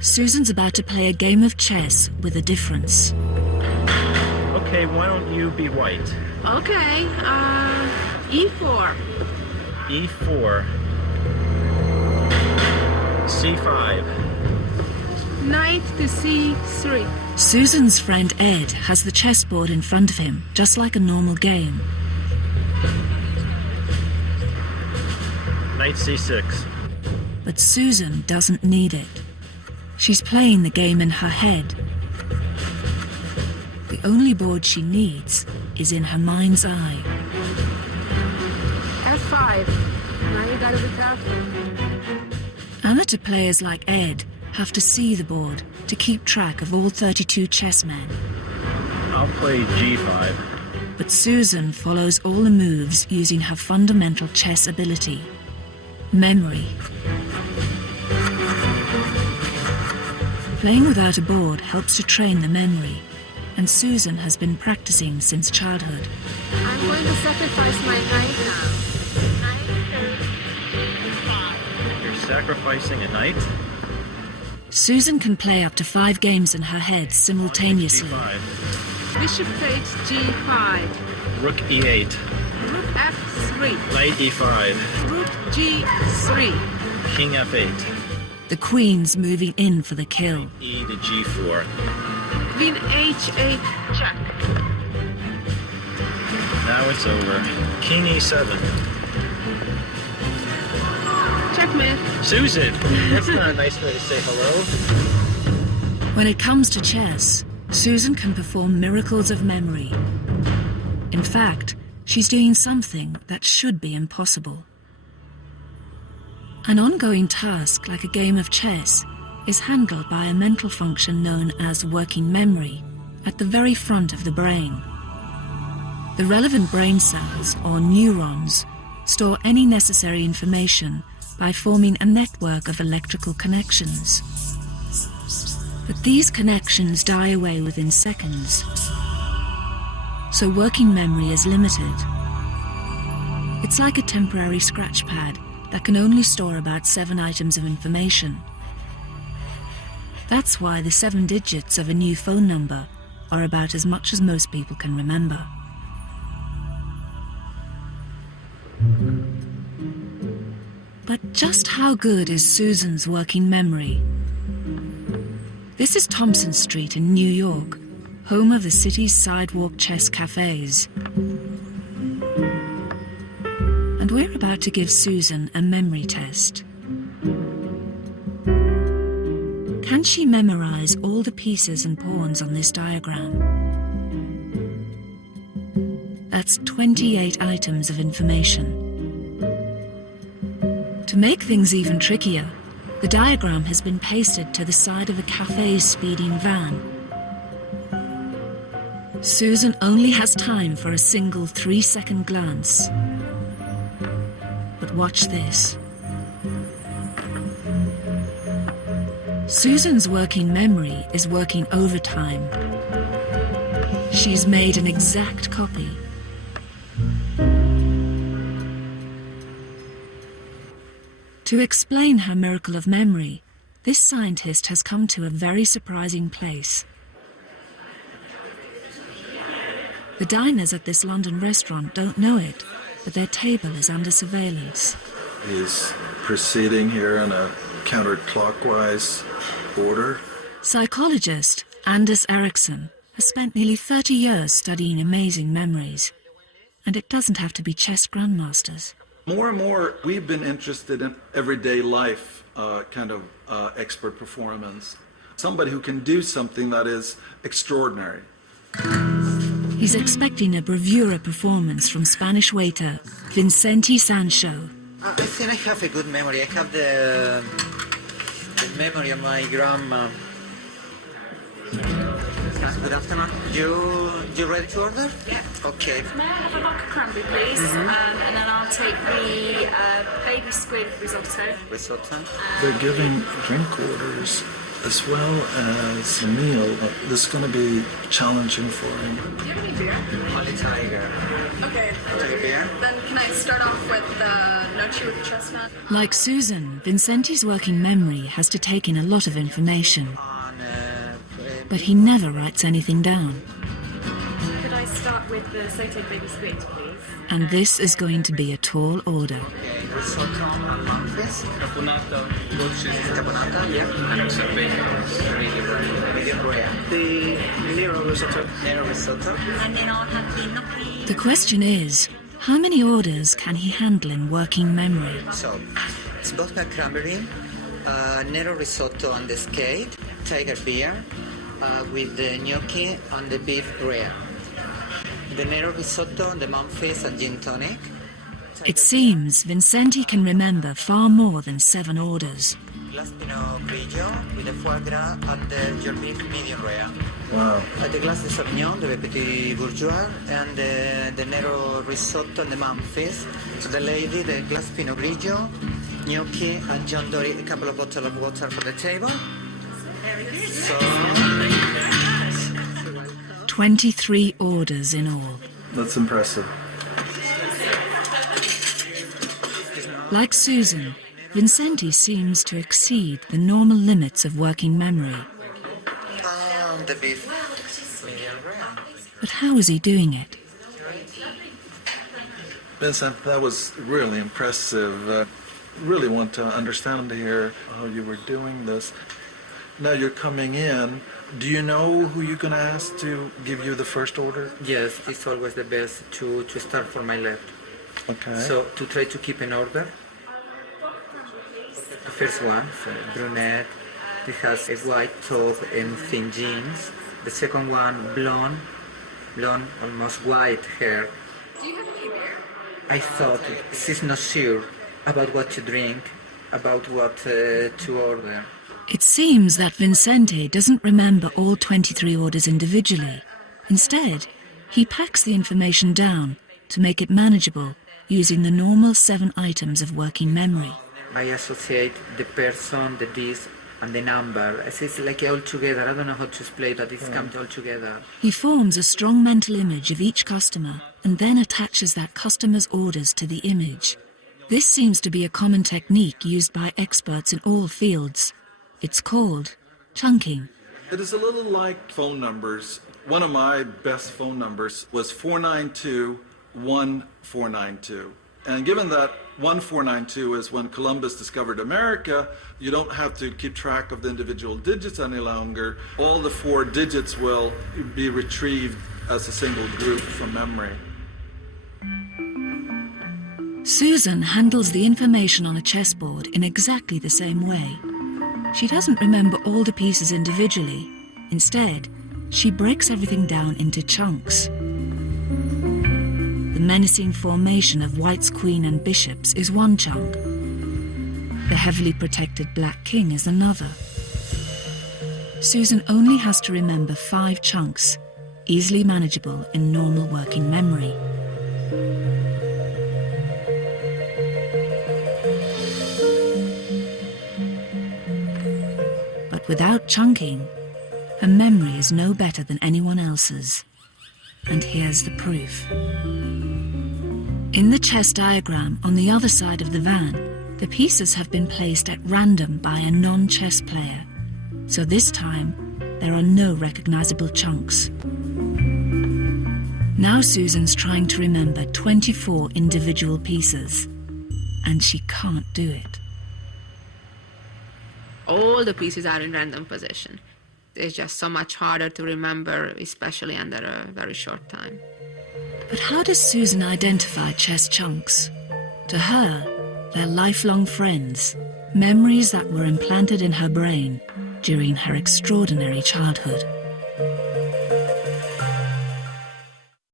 Susan's about to play a game of chess with a difference. Okay, why don't you be white? Okay, E4. E4. C5. Knight to C3. Susan's friend Ed has the chessboard in front of him, just like a normal game. Knight C6. But Susan doesn't need it. She's playing the game in her head. The only board she needs is in her mind's eye. F5. Now you gotta be careful. Amateur players like Ed have to see the board to keep track of all 32 chessmen. I'll play G5. But Susan follows all the moves using her fundamental chess ability: memory. Playing without a board helps to train the memory, and Susan has been practicing since childhood. I'm going to sacrifice my knight now. You're sacrificing a knight? Susan can play up to 5 games in her head simultaneously. G5. Bishop takes G5. Rook E8. Rook F3. Knight E5. Rook G3. King F8. The queen's moving in for the kill. E to G4. Queen H8 check. Now it's over. King E7. Checkmate. Susan! That's not a nice way to say hello. When it comes to chess, Susan can perform miracles of memory. In fact, she's doing something that should be impossible. An ongoing task, like a game of chess, is handled by a mental function known as working memory at the very front of the brain. The relevant brain cells, or neurons, store any necessary information by forming a network of electrical connections. But these connections die away within seconds, so working memory is limited. It's like a temporary scratch pad that can only store about 7 items of information. That's why the 7 digits of a new phone number are about as much as most people can remember. But just how good is Susan's working memory? This is Thompson Street in New York, home of the city's sidewalk chess cafes. And we're about to give Susan a memory test. Can she memorize all the pieces and pawns on this diagram? That's 28 items of information. To make things even trickier, the diagram has been pasted to the side of a cafe's speeding van. Susan only has time for a single 3-second glance. But watch this. Susan's working memory is working overtime. She's made an exact copy. To explain her miracle of memory, this scientist has come to a very surprising place. The diners at this London restaurant don't know it, but their table is under surveillance. He's proceeding here in a counterclockwise order. Psychologist Anders Ericsson has spent nearly 30 years studying amazing memories. And it doesn't have to be chess grandmasters. More and more, we've been interested in everyday life expert performance. Somebody who can do something that is extraordinary. He's expecting a bravura performance from Spanish waiter Vincenti Sancho. I think I have a good memory. I have the memory of my grandma. Good afternoon. You ready to order? Yeah. Okay. May I have a vodka cranberry, please? And then I'll take the baby squid risotto. Risotto. They're giving drink orders as well as a meal. This is going to be challenging for him. Do you have any beer? Only tiger. Okay. Take a beer. Then can I start off with the no match you with the chess nut. Like Susan, Vincenti's working memory has to take in a lot of information, but he never writes anything down. Could I start with the sauteed baby squid, please? And this is going to be a tall order. Okay, risotto and manfis. Caponata, dolces, Caponata, yeah. and some bacon. Medium rare. The Nero risotto. Nero risotto. And then I'll have the gnocchi. The question is, how many orders can he handle in working memory? So, it's vodka cranberry, Nero risotto on the skate, tiger beer, with the gnocchi and the beef rare. The Nero risotto, the Memphis and gin tonic. It seems Vincenti can remember far more than 7 orders. Glass Pinot Grigio with the foie gras and the your beef medium rare. Wow. The glass de Sauvignon, the petit bourgeois, and the Nero risotto and the Memphis. So the lady, the glass Pinot Grigio, gnocchi and John Dory, a couple of bottles of water for the table. So 23 orders in all. That's impressive. Like Susan, Vincenti seems to exceed the normal limits of working memory. and the beef medium rare. But how is he doing it? Vincent, that was really impressive. Really want to understand here how you were doing this. Now you're coming in. Do you know who you're going to ask to give you the first order? Yes, it's always the best to start from my left. Okay. So to try to keep an order. The first one, so brunette, it has a white top and thin jeans. The second one, blonde, almost white hair. Do you have any beer? I thought she's not sure about what to drink, about what to order. It seems that Vincente doesn't remember all 23 orders individually. Instead, he packs the information down to make it manageable using the normal 7 items of working memory. I associate the person, the dish, and the number. It's like all together. I don't know how to explain that. It's come all together. He forms a strong mental image of each customer and then attaches that customer's orders to the image. This seems to be a common technique used by experts in all fields. It's called chunking. It is a little like phone numbers. One of my best phone numbers was 492-1492. And given that 1492 is when Columbus discovered America, you don't have to keep track of the individual digits any longer. All the 4 digits will be retrieved as a single group from memory. Susan handles the information on a chessboard in exactly the same way. She doesn't remember all the pieces individually. Instead, she breaks everything down into chunks. The menacing formation of whites, queen and bishops is one chunk. The heavily protected black king is another. Susan only has to remember 5 chunks, easily manageable in normal working memory. But without chunking, her memory is no better than anyone else's. And here's the proof. In the chess diagram on the other side of the van, the pieces have been placed at random by a non-chess player. So this time, there are no recognizable chunks. Now Susan's trying to remember 24 individual pieces, and she can't do it. All the pieces are in random position. It's just so much harder to remember, especially under a very short time. But how does Susan identify chess chunks? To her, they're lifelong friends, memories that were implanted in her brain during her extraordinary childhood.